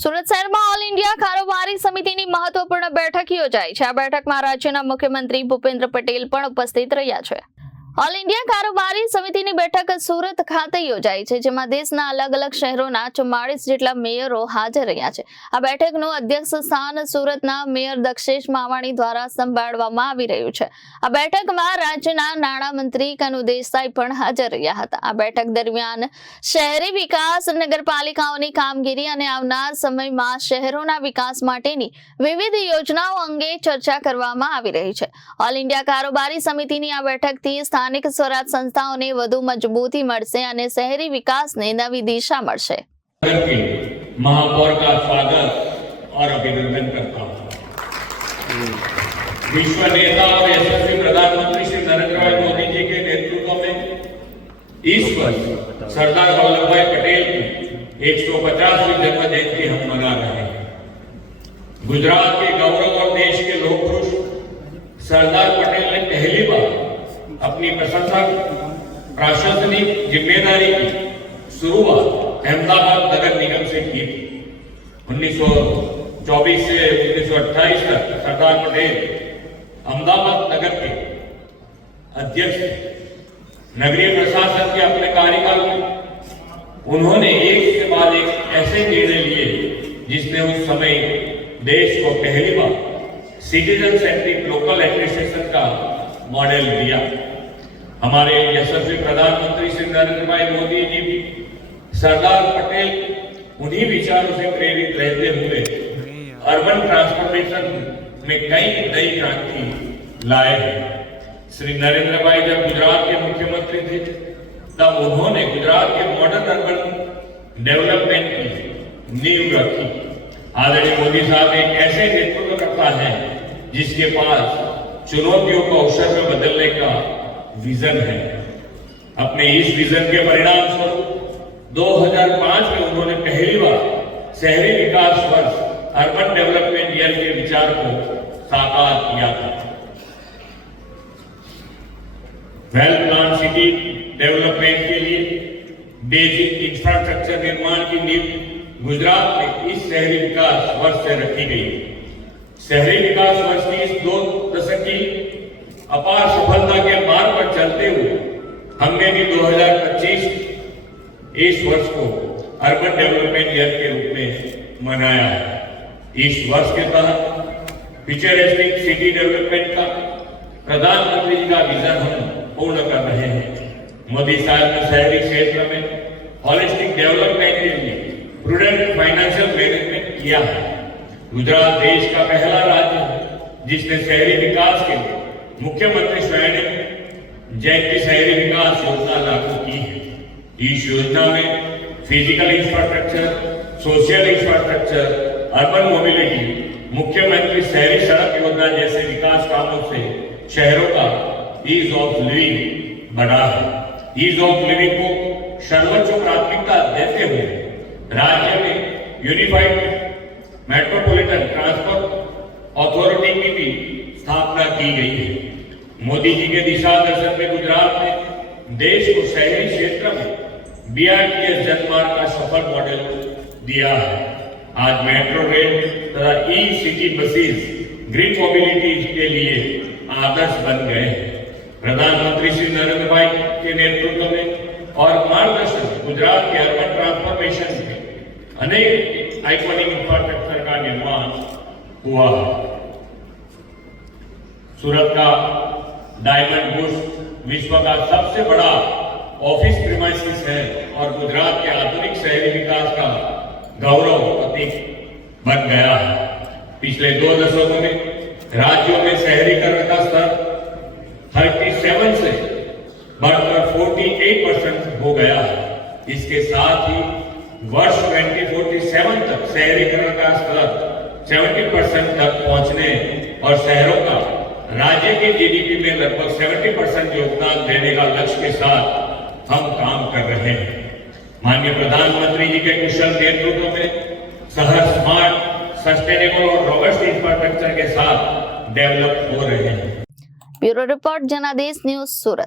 સુરત શહેરમાં all India કારોબારી સમિતિની મહત્વપૂર્ણ બેઠક યોજાઈ છે। આ બેઠકમાં રાજ્યના મુખ્યમંત્રી ભૂપેન્દ્ર પટેલ પણ ઉપસ્થિત રહ્યા છે। ઓલ ઇન્ડિયા કારોબારી સમિતિની બેઠક સુરત ખાતે યોજાઈ છે, જેમાં દેશના અલગ અલગ શહેરોના 44 જેટલા મેયરો હાજર રહ્યા છે। આ બેઠકનું અધ્યક્ષ સ્થાન સુરતના મેયર દક્ષેશ માવાણી દ્વારા સંભાળવામાં આવી રહ્યું છે। આ બેઠકમાં રાજ્યના નાણામંત્રી કનુ દેસાઈ પણ હાજર રહ્યા હતા। આ બેઠક દરમિયાન શહેરી વિકાસ, નગરપાલિકાઓની કામગીરી અને આવનાર સમયમાં શહેરોના વિકાસ માટેની વિવિધ યોજનાઓ અંગે ચર્ચા કરવામાં આવી રહી છે। ઓલ ઇન્ડિયા કારોબારી સમિતિની આ બેઠકથી સ્થાનિક स्वराज संस्थाओं ने વધુ मजबूती મળશે અને શહેરી વિકાસને નવી દિશા મળશે। महापौर का स्वागत और अभिनंदन करता हूँ। विश्व नेता और यशस्वी प्रधानमंत्री श्री नरेंद्र भाई मोदी जी के नेतृत्व में इस वर्ष सरदार वल्लभ भाई पटेल की 150वीं जन्म जयंती हम मना रहे हैं। गुजरात के गौरव और देश के लोक पुरुष सरदार पटेल ने पहली बार अपनी प्रशासनिक जिम्मेदारी की शुरुआत अहमदाबाद नगर निगम से की थी। 1924 से 1928 तक सरदार पटेल अहमदाबाद नगर के अध्यक्ष थे। नगरीय प्रशासन के अपने कार्यकाल में उन्होंने एक के बाद एक ऐसे निर्णय लिए जिसने उस समय देश को पहली बार सिटीजन सेंट्रिक लोकल एडमिनिस्ट्रेशन का मॉडल दिया। हमारे यशस्वी प्रधानमंत्री श्री नरेंद्र भाई मोदी जी भी सरदार पटेल उन्हीं विचारों से प्रेरित रहते हुए अर्बन ट्रांसफॉर्मेशन में कई नई क्रांति लाए हैं। श्री नरेंद्र भाई जब गुजरात के मुख्यमंत्री थे तब उन्होंने गुजरात के मॉडर्न अर्बन डेवलपमेंट की नींव रखी। आदरणीय मोदी साहब एक ऐसे नेतृत्व करता है जिसके पास चुनौतियों को अवसर में बदलने का विजन है। अपने इस विजन के परिणाम स्वरूप 2005 में उन्होंने पहली बार शहरी विकास वर्ष अर्बन डेवलपमेंट ईयर के विचार को साकार किया था। वेल प्लान सिटी डेवलपमेंट के लिए बेसिक इंफ्रास्ट्रक्चर निर्माण की नींव गुजरात में इस शहरी विकास वर्ष से रखी गई। शहरी विकास वर्ष की इस 2 दशक की अपार सफलता के मार्ग पर चलते हुए हमने भी 2025 इस वर्ष को अर्बन डेवलपमेंट ईयर के रूप में मनाया है। इस वर्ष के तहत फ्यूचरिस्टिक सिटी डेवलपमेंट का प्रधानमंत्री जी का विजन हम पूर्ण कर रहे हैं। मोदी साहब ने शहरी क्षेत्र में हॉलिस्टिक डेवलपमेंट के लिए प्रूडेंट फाइनेंशियल मैनेजमेंट किया है। गुजरात देश का पहला राज्य है जिसने शहरी विकास के लिए मुख्यमंत्री स्वयं जयंती शहरी विकास योजना लागू की है। इस योजना में physical infrastructure, social infrastructure, urban mobility, मुख्यमंत्री शहरी सड़क योजना जैसे विकास कामों से शहरों का ईज ऑफ लिविंग बढ़ा है। ईज ऑफ लिविंग को सर्वोच्च प्राथमिकता देते हुए राज्य में यूनिफाइड मेट्रोपॉलिटन ट्रांसपोर्ट अथॉरिटी की भी स्थापना की गई है। मोदी जी के दिशा दर्शन में गुजरात ने देश को शहरी क्षेत्र में BRTS जनमार्ग का सफल मॉडल दिया है। आज मेट्रो रेल तथा ई सिटी बसेस ग्रीन मोबिलिटी के लिए आदर्श बन गए हैं। प्रधानमंत्री श्री नरेंद्र भाई के नेतृत्व में और मार्गदर्शन में गुजरात के अर्बन ट्रांसफॉर्मेशन में अनेक आइकॉनिक इंफ्रास्ट्रक्चर का निर्माण हुआ है। सूरत का डायमंड बुर्ज विश्व का सबसे बड़ा ऑफिस प्रीमाइसेस है और गुजरात के आधुनिक शहरी विकास का गौरव प्रतीक बन गया है। पिछले 2 दशकों में राज्यों में शहरीकरण का स्तर 37 से बढ़कर 48% हो गया है। इसके साथ ही वर्ष 2047 तक शहरीकरण का स्तर 70% तक पहुंचने और शहरों का राज्य के जीडीपी में लगभग 70% योगदान देने का लक्ष्य के साथ हम काम कर रहे हैं। माननीय प्रधानमंत्री जी के कुशल नेतृत्व में शहर स्मार्ट, सस्टेनेबल और रोबस्ट इंफ्रास्ट्रक्चर के साथ डेवलप हो रहे हैं। ब्यूरो रिपोर्ट जनादेश न्यूज सूरत।